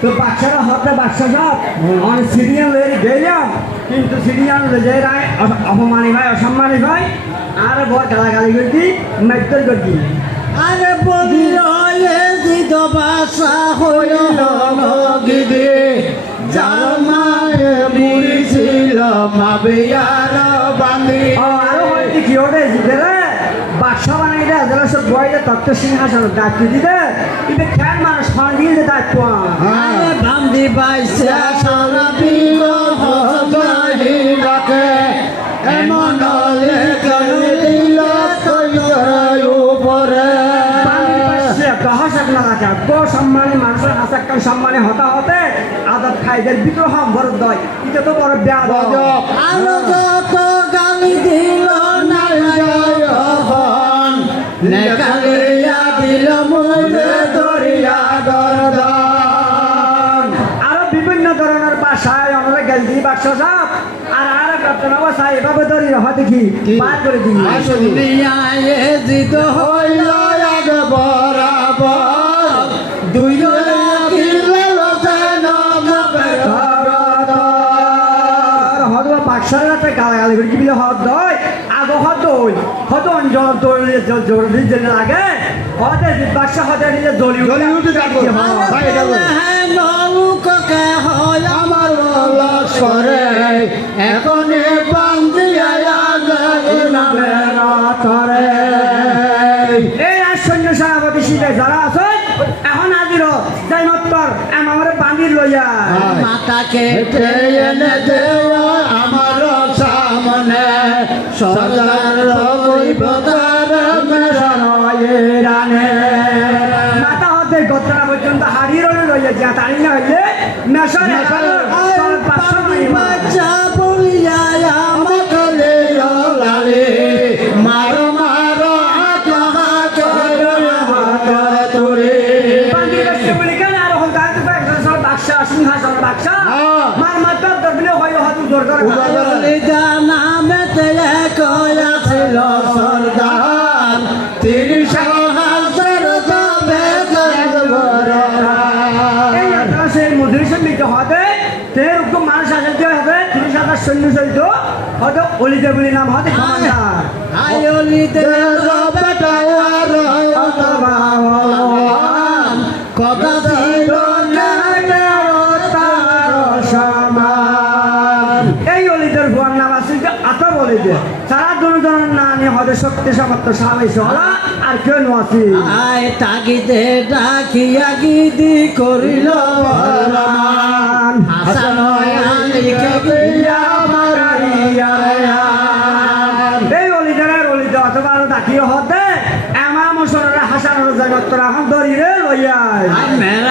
তো বাচ্চারা হতে বাচ্চা সব অনেক সিরিয়াল গেলাম কিন্তু সিরিয়াল রায় অপমানি ভাই অসম্মানি ভাই আর বড় গালাগালি করছি মেট্রোল করছি আরে বলিল এজিদ বাসা হইল যার মায়ে মুড়িছিল মাবিয়ার বান্দি আরও হয়তো কি ওটা জিতে রে। বাদশা বানাই দে যারা সব বইলে তত্ত্ব সিংহাসন দায়িত্ব দিতে কিন্তু খেয়াল মানুষ ফোন দিয়ে দায়িত্ব আরে বান্দি সারা দিল সম্মানী মানুষের হাসাক সম্মানী হতা হতে আদত খাইদের বিদ্রোহ বড় দয় এটা তো বড় বেয়া আলো যত গালি দিল না যখন নেকালিয়া দিল মুঝে দরিয়া গরদান আরও বিভিন্ন ধরনের বাসায় আমরা গেল বাক্স সাপ আর আর একটা অবস্থা এভাবে ধরি হয় দেখি। পার করে দিই দুনিয়ায় জিত হইল আগ দুই মবের হয়তো বাক্সের হাতে গালাগালি করে কি বিলে হদ দয় আগ হদ দই হয়তো অঞ্চল দৌড়ে জরুরি যেন লাগে হতে বাক্স হতে নিজে দলি দলি উঠে যাব। যাব। নৌককে হয় আমার লস্করে সৈন্য সেনাপতি শিখে যারা আছে এখন হাজির যাই মাত্র আমার বান্দির লইয়া। মাথা কেটে এনে দেও আমার সামনে। বতার মেরানে মাথা হতে গতরা পর্যন্ত হারিয়ে রলে লইয়া যা তারি না হইলে? মেশর সৈন্য সৈন্য হয়তো অলিতে বলি নাম আয়লিতে বেটাওয়ার কথা ছিল এই আত বলে যে সারা জনজনের না নিয়ে শক্তি সামর্থ্য সাবাই সহলা আর কেউ আছে। আয় তাগিদে ডাকিয়া গিদি করিল হাসান আলীকে গিয়া মারাইয়া এই অলিদের অলিতে অথবা আরও ডাকিয়ে হতে এমা মুসলের হাসানোর জগত্তর এখন দরিয়ে